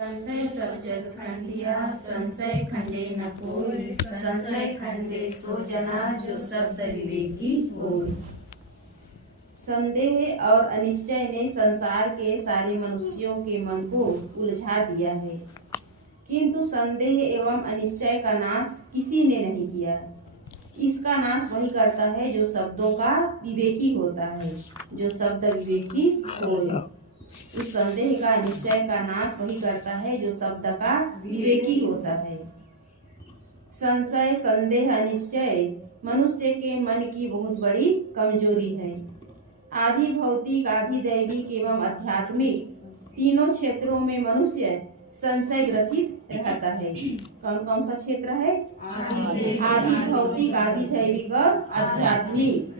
संशय सब जग खंडिया, संशय खंडे न कोई, संशय खंडे सो जना जो शब्द विवेकी होय। संदेह और अनिश्चय ने संसार के सारे मनुष्यों के मन को उलझा दिया है, किंतु संदेह एवं अनिश्चय का नाश किसी ने नहीं किया। इसका नाश वही करता है जो शब्दों का विवेकी होता है, जो शब्द विवेकी होय। उस संदेह का निश्चय का नाश वही करता है जो शब्द का विवेकी होता है। संशय, संदेह, अनिश्चय मनुष्य के मन की बहुत बड़ी कमजोरी है। आधि भौतिक, आधि दैविक एवं आध्यात्मिक तीनों क्षेत्रों में मनुष्य संशय ग्रसित रहता है। कौन कौन सा क्षेत्र है? आधि भौतिक, आधि दैविक और आध्यात्मिक।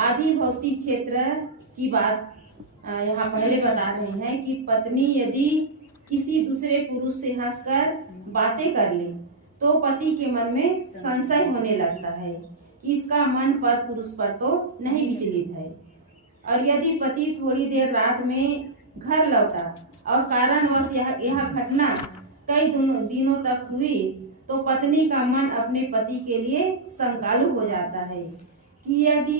आधि भौतिक क्षेत्र की बात यहाँ पहले बता रहे हैं कि पत्नी यदि किसी दूसरे पुरुष से हंसकर बातें कर ले तो पति के मन में संशय होने लगता है कि इसका मन पर पुरुष पर तो नहीं विचलित है। और यदि पति थोड़ी देर रात में घर लौटा और कारणवश यह घटना कई दिनों तक हुई तो पत्नी का मन अपने पति के लिए शंकालु हो जाता है कि यदि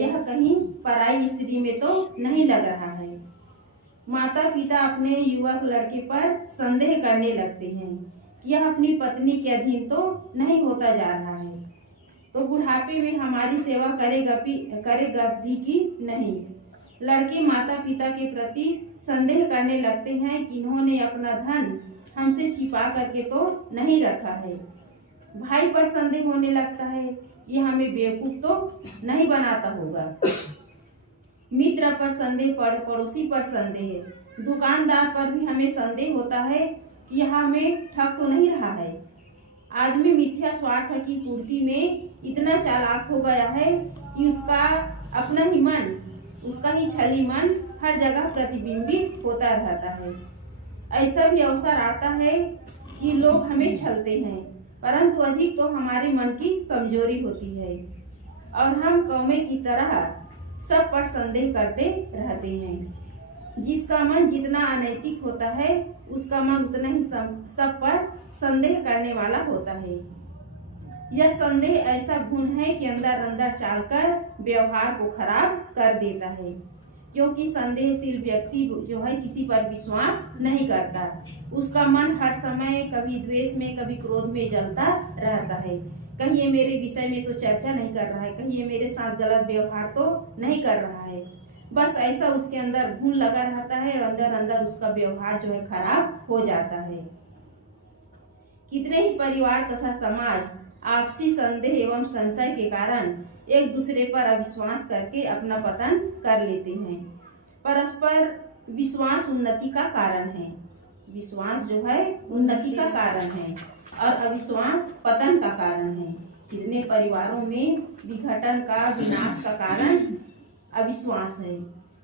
यह कहीं पराई स्त्री में तो नहीं लग रहा है। माता पिता अपने युवक लड़के पर संदेह करने लगते हैं कि यह अपनी पत्नी के अधीन तो नहीं होता जा रहा है, तो बुढ़ापे में हमारी सेवा करेगा भी कि नहीं। लड़के माता पिता के प्रति संदेह करने लगते हैं कि इन्होंने अपना धन हमसे छिपा करके तो नहीं रखा है। भाई पर संदेह होने लगता है, ये हमें बेवकूफ तो नहीं बनाता होगा। मित्र पर संदेह, पड़ोसी पर संदेह, दुकानदार पर भी हमें संदेह होता है कि यह हमें ठग तो नहीं रहा है। आदमी मिथ्या स्वार्थ की पूर्ति में इतना चालाक हो गया है कि उसका अपना ही मन, उसका ही छली मन हर जगह प्रतिबिंबित होता रहता है। ऐसा भी अवसर आता है कि लोग हमें छलते हैं, परंतु अधिक तो हमारे मन की कमजोरी होती है और हम कौवे की तरह सब पर संदेह करते रहते हैं। जिसका मन जितना अनैतिक होता है उसका मन उतना ही सब पर संदेह करने वाला होता है। यह संदेह ऐसा गुण है कि अंदर अंदर चालकर व्यवहार को खराब कर देता है, क्योंकि संदेहशील व्यक्ति जो है किसी पर विश्वास नहीं करता। उसका मन हर समय कभी द्वेष में कभी क्रोध में जलता रहता है। कहीं ये मेरे विषय में तो चर्चा नहीं कर रहा है, कहीं ये मेरे साथ गलत व्यवहार तो नहीं कर रहा है। बस ऐसा उसके अंदर घुन लगा रहता है और अंदर अंदर उसका व्यवहार जो है खराब हो जाता है। कितने ही परिवार तथा समाज आपसी संदेह एवं संशय के कारण एक दूसरे पर अविश्वास करके अपना पतन कर लेते हैं। परस्पर विश्वास उन्नति का कारण है। विश्वास जो है उन्नति का कारण है और अविश्वास पतन का कारण है। कितने परिवारों में विघटन का, विनाश का कारण अविश्वास है।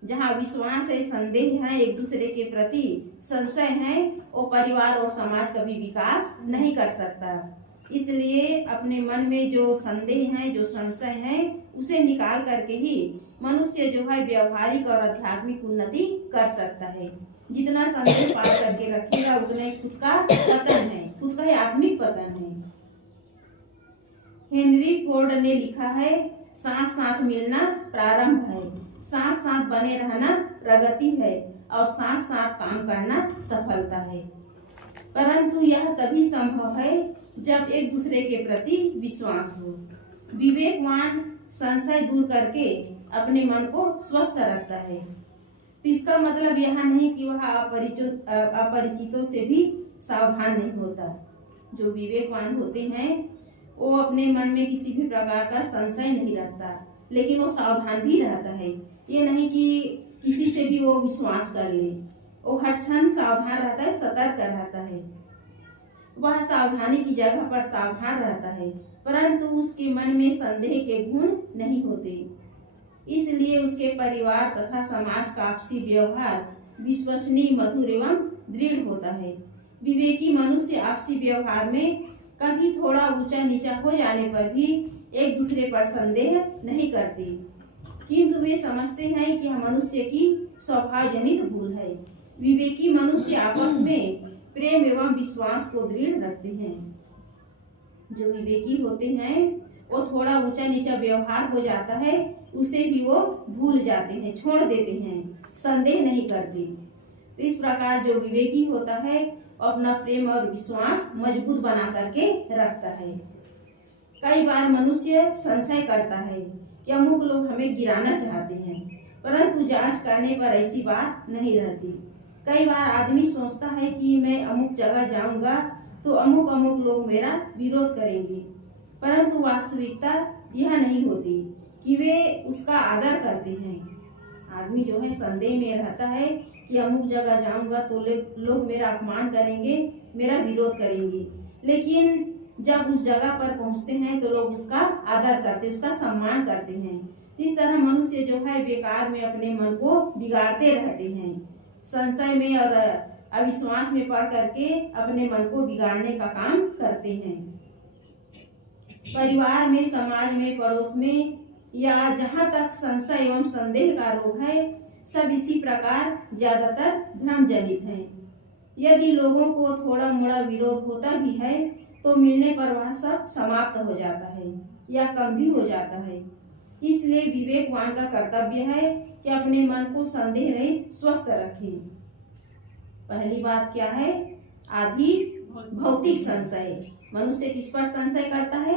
जहाँ विश्वास है, संदेह है, एक दूसरे के प्रति संशय है, वो परिवार और समाज कभी विकास नहीं कर सकता। इसलिए अपने मन में जो संदेह है, जो संशय है, उसे निकाल करके ही मनुष्य जो है व्यवहारिक और आध्यात्मिक उन्नति कर सकता है। जितना संदेह पार करके रखेगा उतना ही खुद का पतन है, खुद का ही आत्मिक पतन है। हेनरी फोर्ड ने लिखा है, साथ साथ मिलना प्रारंभ है, साथ साथ बने रहना प्रगति है और साथ साथ काम करना सफलता है। परंतु यह तभी संभव है जब एक दूसरे के प्रति विश्वास हो। विवेकवान संशय दूर करके अपने मन को स्वस्थ रखता है। तो इसका मतलब यह नहीं कि वह अपरिचितों से भी सावधान नहीं होता। जो विवेकवान होते हैं वो अपने मन में किसी भी प्रकार का संशय नहीं रखता, लेकिन वो सावधान भी रहता है। ये नहीं कि किसी से भी वो विश्वास कर ले, वो हर क्षण सावधान रहता है, सतर्क रहता है। वह सावधानी की जगह पर सावधान रहता है, परंतु उसके मन में संदेह के गुण नहीं होते। इसलिए उसके परिवार तथा समाज का आपसी व्यवहार विश्वसनीय, मधुर एवं दृढ़ होता है। विवेकी मनुष्य आपसी व्यवहार में कभी थोड़ा ऊंचा नीचा हो जाने पर भी एक दूसरे पर संदेह नहीं करते, किंतु वे समझते हैं कि यह मनुष्य की स्वभाव जनित भूल है। विवेकी मनुष्य आपस में प्रेम एवं विश्वास को दृढ़ रखते हैं। जो विवेकी होते हैं वो थोड़ा ऊंचा नीचा व्यवहार हो जाता है उसे भी वो भूल जाते हैं, छोड़ देते हैं, संदेह नहीं करते। तो इस प्रकार जो विवेकी होता है अपना प्रेम और विश्वास मजबूत बना करके रखता है। कई बार मनुष्य संशय करता है कि अमुक लोग हमें गिराना चाहते हैं, परंतु जांच करने पर ऐसी बात नहीं रहती। कई बार आदमी सोचता है कि मैं अमुक जगह जाऊंगा तो अमुक अमुक लोग मेरा विरोध करेंगे, परंतु वास्तविकता यह नहीं होती कि वे उसका आदर करते हैं। आदमी जो है संदेह में रहता है कि अमुक जगह जाऊंगा तो लोग मेरा अपमान करेंगे, मेरा विरोध करेंगे, लेकिन जब उस जगह पर पहुंचते हैं तो लोग उसका आदर करते, उसका सम्मान करते हैं। इस तरह मनुष्य जो है बेकार में अपने मन को बिगाड़ते रहते हैं, संशय में और अविश्वास में पड़ करके अपने मन को बिगाड़ने का काम करते हैं। परिवार में, समाज में, पड़ोस में या जहाँ तक संशय एवं संदेह का रोग है, सब इसी प्रकार ज्यादातर भ्रम जनित है। यदि लोगों को थोड़ा मोड़ा विरोध होता भी है तो मिलने पर वह सब समाप्त हो जाता है या कम भी हो जाता है। इसलिए विवेकवान का कर्तव्य है कि अपने मन को संदेह रहित स्वस्थ रखें। पहली बात क्या है? आदि भौतिक संशय। मनुष्य किस पर संशय करता है?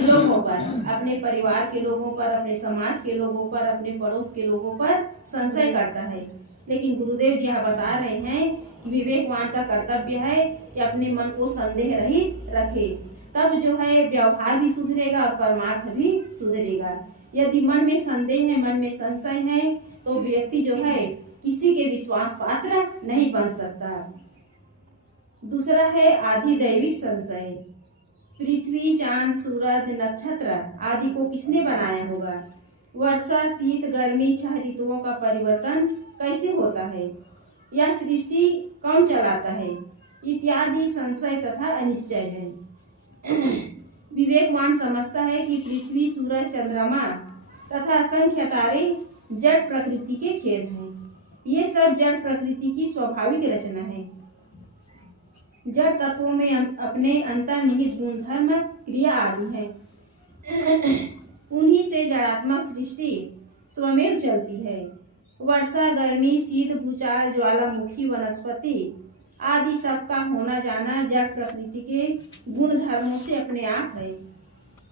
लोगों पर, अपने परिवार के लोगों पर, अपने समाज के लोगों पर, अपने पड़ोस के लोगों पर संशय करता है। लेकिन गुरुदेव जी बता रहे हैं कि विवेकवान का कर्तव्य है कि अपने मन को संदेह रहित रखे, तब जो है व्यवहार भी सुधरेगा और परमार्थ भी सुधरेगा। यदि मन में संदेह है, मन में संशय है, तो व्यक्ति जो है किसी के विश्वास पात्र नहीं बन सकता। दूसरा है आदि दैविक संशय। पृथ्वी, चांद, सूरज, नक्षत्र आदि को किसने बनाया होगा? वर्षा, शीत, गर्मी, 6 ऋतुओं का परिवर्तन कैसे होता है? यह सृष्टि कौन चलाता है? इत्यादि संशय तथा अनिश्चय है। विवेकवान समझता है कि पृथ्वी, सूरज, चंद्रमा तथा असंख्य तारे जड़ प्रकृति के खेल हैं। ये सब जड़ प्रकृति की स्वाभाविक रचना है। जड़ तत्वों में अपने अंतर्निहित गुणधर्म, क्रिया आदि है। उन्हीं से जड़ात्मक सृष्टि स्वयं चलती है। वर्षा, गर्मी, शीत, भूचाल, ज्वालामुखी, वनस्पति आदि सबका होना जाना जड़ प्रकृति के गुण धर्मों से अपने आप है।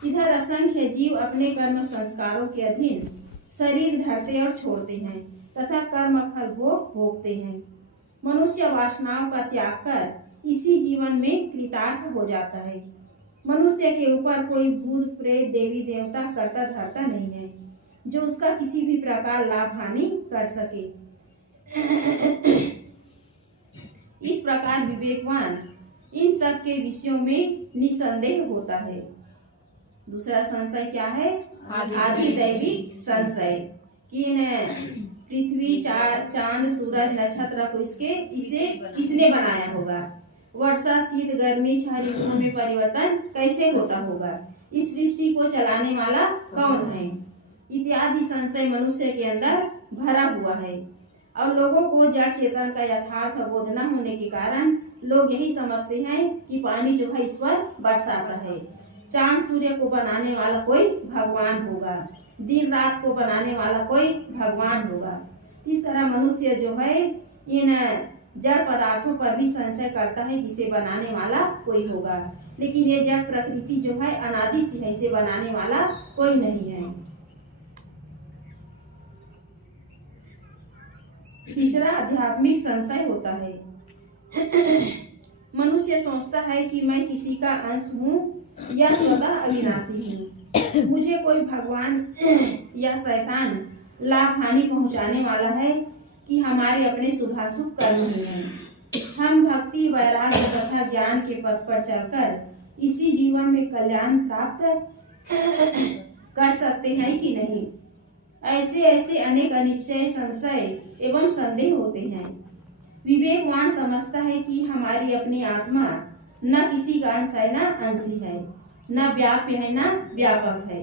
इधर असंख्य जीव अपने कर्म संस्कारों के अधीन शरीर धरते और छोड़ते हैं तथा कर्म फल भोगते हैं। मनुष्य वासनाओं का त्याग कर इसी जीवन में कृतार्थ हो जाता है। मनुष्य के ऊपर कोई भूत, प्रेत, देवी देवता, कर्ता धर्ता नहीं है जो उसका किसी भी प्रकार लाभ हानि कर सके। इस प्रकार विवेकवान इन सब के विषयों में निसंदेह होता है। दूसरा संशय क्या है? आदि दैविक संशय। पृथ्वी, चांद, सूरज, नक्षत्र को इसे किसने बनाया होगा? वर्षा, शीत, गर्मी, 6 ऋतुओं में परिवर्तन कैसे होता होगा? इस सृष्टि को चलाने वाला कौन है? इत्यादि संशय मनुष्य के अंदर भरा हुआ है और लोगों को जड़ चेतन का यथार्थ बोध न होने के कारण लोग यही समझते हैं कि पानी जो है ईश्वर बरसाता है, चांद सूर्य को बनाने वाला कोई भगवान होगा, दिन रात को बनाने वाला कोई भगवान होगा। इस तरह मनुष्य जो है इन जड़ पदार्थों पर भी संशय करता है कि इसे बनाने वाला कोई होगा, लेकिन ये जड़ प्रकृति जो है अनादि सी है, इसे बनाने वाला कोई नहीं है। तीसरा आध्यात्मिक संशय होता है। मनुष्य सोचता है कि मैं किसी का अंश हूँ या स्वतः अविनाशी हूँ। मुझे कोई भगवान या शैतान लाभ हानि पहुँचाने वाला है कि हमारे अपने शुभाशुभ कर्म ही हैं। हम भक्ति, वैराग्य तथा ज्ञान के पथ पर चलकर इसी जीवन में कल्याण प्राप्त कर सकते हैं कि नहीं। ऐसे अनेक अनिश्चय, संशय एवं संदेह होते हैं। विवेकवान समझता है कि हमारी अपनी आत्मा न किसी का अंश है, न अंशी है, न व्याप्य है, न व्यापक है,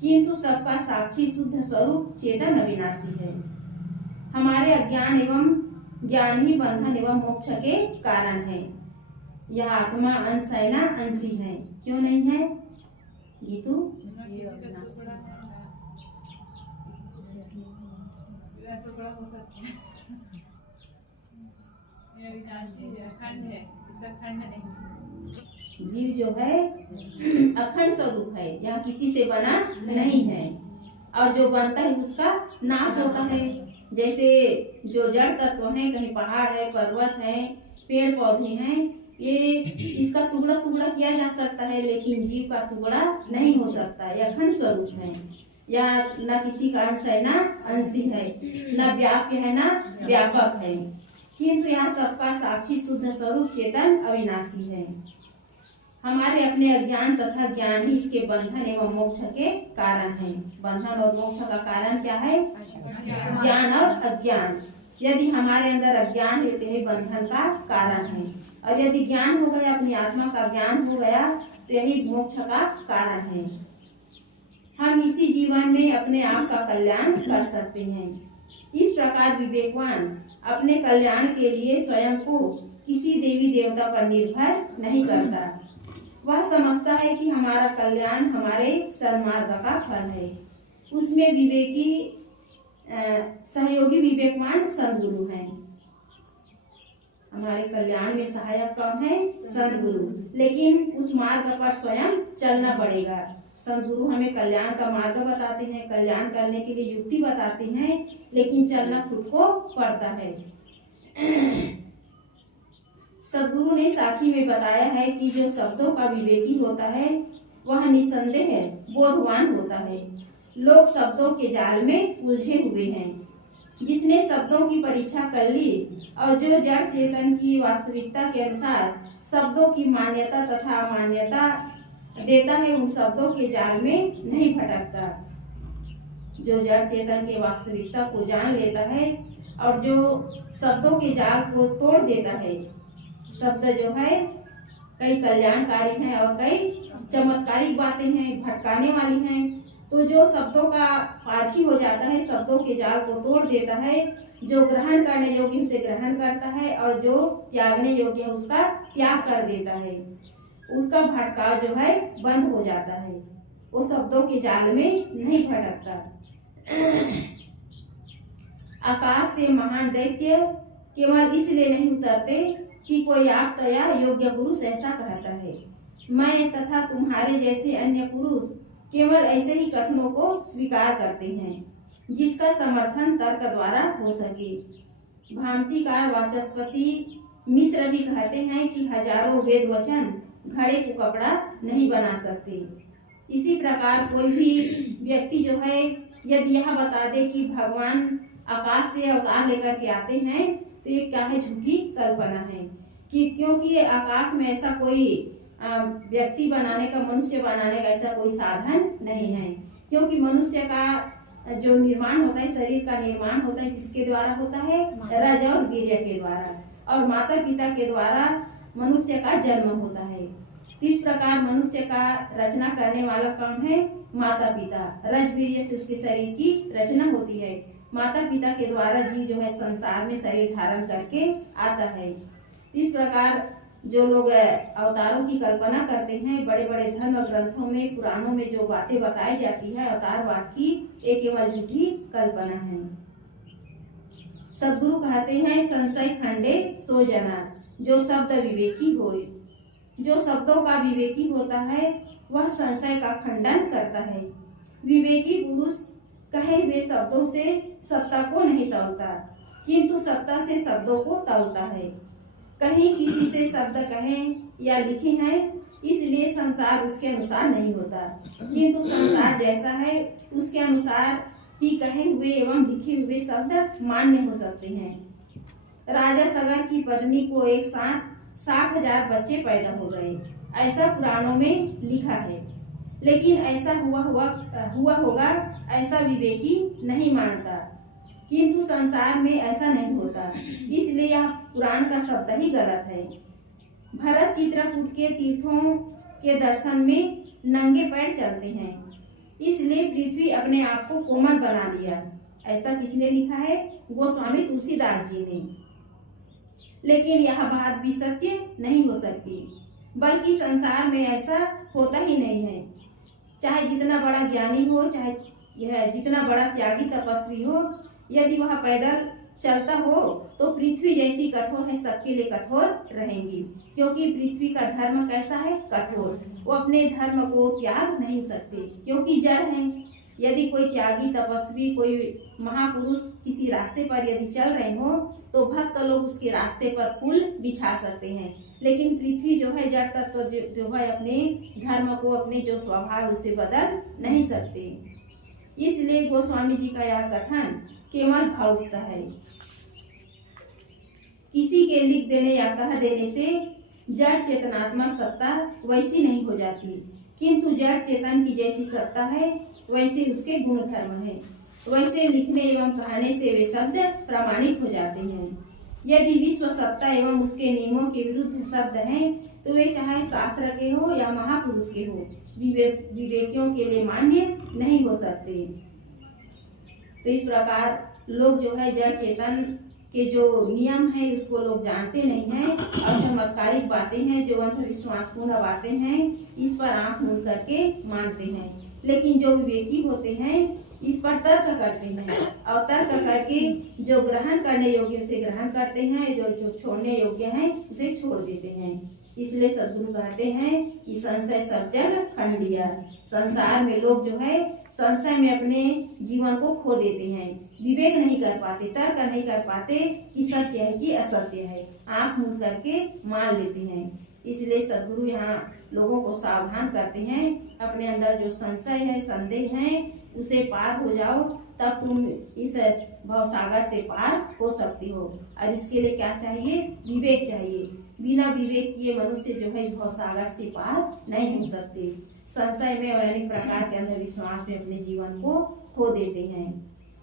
किंतु सबका साक्षी शुद्ध स्वरूप चेतन अविनाशी है। हमारे अज्ञान एवं ज्ञान ही बंधन एवं मोक्ष के कारण है। यह आत्मा अंश है ना अंशी है, क्यों नहीं है गीतू? जीव जो है अखंड स्वरूप है, यह किसी से बना नहीं है, और जो बनता है उसका नाश होता है। जैसे जो जड़ तत्व है, कहीं पहाड़ है, पर्वत है, पेड़ पौधे हैं, ये इसका टुकड़ा टुकड़ा किया जा सकता है, लेकिन जीव का टुकड़ा नहीं हो सकता। यह अखंड स्वरूप है, यह न किसी का अंश है ना अंशी है, न व्याप्य है ना व्यापक है, किंतु यह सबका साक्षी शुद्ध स्वरूप चेतन अविनाशी है। हमारे अपने अज्ञान तथा ज्ञान ही इसके बंधन एवं मोक्ष के कारण है। बंधन और मोक्ष का कारण क्या है? ज्ञान और अज्ञान। यदि हमारे अंदर अज्ञान है तो यही बंधन का कारण है, और यदि ज्ञान हो गया, अपनी आत्मा का ज्ञान हो गया, तो यही मोक्ष का कारण है। हम इसी जीवन में अपने आप का कल्याण कर सकते हैं। इस प्रकार विवेकवान अपने कल्याण के लिए स्वयं को किसी देवी देवता पर निर्भर नहीं करता। वह समझता है कि हमारा कल्याण हमारे सन्मार्ग का फल है। उसमें विवेकी सहयोगी विवेकवान सद्गुरु हैं। हमारे कल्याण में सहायक कौन है? सद्गुरु। लेकिन उस मार्ग पर स्वयं चलना पड़ेगा। सद्गुरु हमें कल्याण का मार्ग बताते हैं, कल्याण करने के लिए युक्ति बताते हैं, लेकिन चलना खुद को पड़ता है। सद्गुरु ने साखी में बताया है कि जो शब्दों का विवेकी होता है वह निसंदेह बोधवान होता है। लोग शब्दों के जाल में उलझे हुए हैं। जिसने शब्दों की परीक्षा कर ली और जो जड़ चेतन की वास्तविकता के अनुसार शब्दों की मान्यता तथा अमान्यता देता है, उन शब्दों के जाल में नहीं भटकता। जो जड़ चेतन के वास्तविकता को जान लेता है और जो शब्दों के जाल को तोड़ देता है। शब्द जो है कई कल्याणकारी हैं और कई चमत्कारिक बातें हैं, भटकाने वाली हैं। तो जो शब्दों का पार्थी हो जाता है, शब्दों के जाल को तोड़ देता है, जो ग्रहण करने योग्य उसे ग्रहण करता है और जो त्यागने योग्य है उसका त्याग कर देता है, उसका भटकाव जो है बंद हो जाता है। वो शब्दों के जाल में नहीं भटकता। आकाश से महान दैत्य केवल इसलिए नहीं उतरते कि कोई आप या योग्य पुरुष ऐसा कहता है। मैं तथा तुम्हारे जैसे अन्य पुरुष केवल ऐसे ही कथनों को स्वीकार करते हैं जिसका समर्थन तर्क द्वारा हो सके। भामतीकार वाचस्पति मिश्र भी कहते हैं कि हजारों वेद वचन घड़े को कपड़ा नहीं बना सकते। इसी प्रकार कोई भी व्यक्ति जो है यदि यह बता दे कि भगवान आकाश से अवतार लेकर के आते हैं, तो ये क्या है? झूठी कल्पना है। कि क्योंकि आकाश में ऐसा कोई व्यक्ति बनाने का, मनुष्य बनाने का ऐसा कोई साधन नहीं है। क्योंकि मनुष्य का जो निर्माण होता है, शरीर का निर्माण होता है, किसके द्वारा होता है? रज और वीर्य के द्वारा, और माता पिता के द्वारा मनुष्य का जन्म होता है। इस प्रकार मनुष्य का रचना करने वाला कौन है? माता पिता। रज वीर्य से उसके शरीर की रचना होती है। माता पिता के द्वारा जीव जो है संसार में शरीर धारण करके आता है। इस प्रकार जो लोग अवतारों की कल्पना करते हैं, बड़े बड़े धर्म ग्रंथों में, पुराणों में जो बातें बताई जाती है अवतारवाद की, एक केवल झूठी कल्पना है। सद्गुरु कहते हैं, संशय खंडे सो जना, जो शब्द विवेकी हो। जो शब्दों का विवेकी होता है वह संशय का खंडन करता है। विवेकी पुरुष कहे हुए शब्दों से सत्ता को नहीं तौलता, किंतु सत्ता से शब्दों को तौलता है। कहीं किसी से शब्द कहें या लिखे हैं, इसलिए संसार उसके अनुसार नहीं होता, किंतु संसार जैसा है उसके अनुसार ही कहे हुए एवं लिखे हुए शब्द मान्य हो सकते हैं। राजा सगर की पत्नी को एक साथ 60,000 बच्चे पैदा हो गए, ऐसा पुराणों में लिखा है। लेकिन ऐसा हुआ होगा ऐसा विवेकी नहीं मानता, किंतु संसार में ऐसा नहीं होता, इसलिए यह पुराण का शब्द ही गलत है। भरत चित्रकूट के तीर्थों के दर्शन में नंगे पैर चलते हैं, इसलिए पृथ्वी अपने आप को कोमल बना लिया, ऐसा किसने लिखा है? गोस्वामी तुलसीदास जी ने। लेकिन यह बात भी सत्य नहीं हो सकती, बल्कि संसार में ऐसा होता ही नहीं है। चाहे जितना बड़ा ज्ञानी हो, चाहे यह जितना बड़ा त्यागी तपस्वी हो, यदि वह पैदल चलता हो तो पृथ्वी जैसी कठोर है, सबके लिए कठोर रहेंगी, क्योंकि पृथ्वी का धर्म कैसा है? कठोर। वो अपने धर्म को त्याग नहीं सकते, क्योंकि जड़ है। यदि कोई त्यागी तपस्वी, कोई महापुरुष किसी रास्ते पर यदि चल रहे हो तो भक्त लोग उसके रास्ते पर फूल बिछा सकते हैं, लेकिन पृथ्वी जो है, जड़ तत्व जो है, अपने धर्म को, अपने जो स्वभाव है उसे बदल नहीं सकते। इसलिए गोस्वामी जी का यह कथन केवल भावुकता है। किसी के लिख देने या कह देने से जड़ चेतनात्मक सत्ता वैसी नहीं हो जाती, किंतु जड़ चेतन की जैसी सत्ता है वैसे उसके गुण धर्म है। वैसे लिखने एवं कहने से वे शब्द प्रमाणित हो जाते हैं। यदि विश्व सत्ता एवं उसके नियमों के विरुद्ध शब्द हैं तो वे चाहे शास्त्र के हो या महापुरुष के हो, विवेकियों के लिए मान्य नहीं हो सकते। तो इस प्रकार लोग जो है जड़ चेतन के जो नियम है उसको लोग जानते नहीं हैं, और चमत्कारिक बातें हैं, जो अंधविश्वासपूर्ण बातें हैं, इस पर आंख मूंद करके मानते हैं। लेकिन जो विवेकी होते हैं इस पर तर्क करते हैं, और तर्क करके जो ग्रहण करने योग्य उसे ग्रहण करते हैं, जो छोड़ने योग्य है उसे छोड़ देते हैं। इसलिए सद्गुरु कहते हैं कि संशय सब जग खंडिया। संसार में लोग जो है संशय में अपने जीवन को खो देते हैं, विवेक नहीं कर पाते, तर्क नहीं कर पाते कि सत्य है कि असत्य है, आंख मूंद करके मान लेते हैं। इसलिए सद्गुरु यहाँ लोगों को सावधान करते हैं, अपने अंदर जो संशय है, संदेह है, उसे पार हो जाओ, तब तुम इस भवसागर से पार हो सकती हो। और इसके लिए क्या चाहिए? विवेक चाहिए। बिना विवेक किए मनुष्य जो है इस भवसागर से पार नहीं हो सकते। संशय में और अनेक प्रकार के अंधविश्वास में अपने जीवन को खो देते हैं।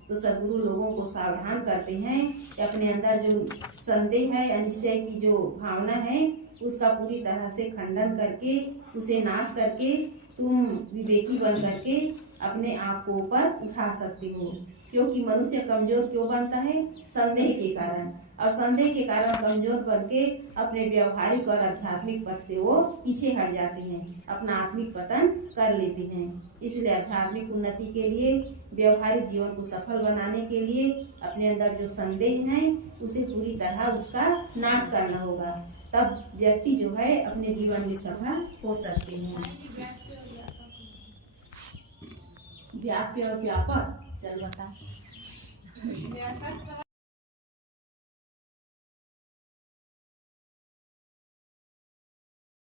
तो सद्गुरु लोगों को सावधान करते हैं कि अपने अंदर जो संदेह है, अनिश्चय की जो भावना है, उसका पूरी तरह से खंडन करके, उसे नाश करके तुम विवेकी बन करके अपने आप को ऊपर उठा सकते हो। क्योंकि मनुष्य कमजोर क्यों बनता है? संदेह के कारण, और संदेह के कारण कमजोर बन के अपने व्यवहारिक और आध्यात्मिक पद से वो पीछे हट जाते हैं, अपना आत्मिक पतन कर लेते हैं। इसलिए आध्यात्मिक उन्नति के लिए, व्यवहारिक जीवन को सफल बनाने के लिए अपने अंदर जो संदेह है उसे पूरी तरह उसका नाश करना होगा, तब व्यक्ति जो है अपने जीवन में सफल हो सकते हैं। व्याप्य और व्यापक, चल बता।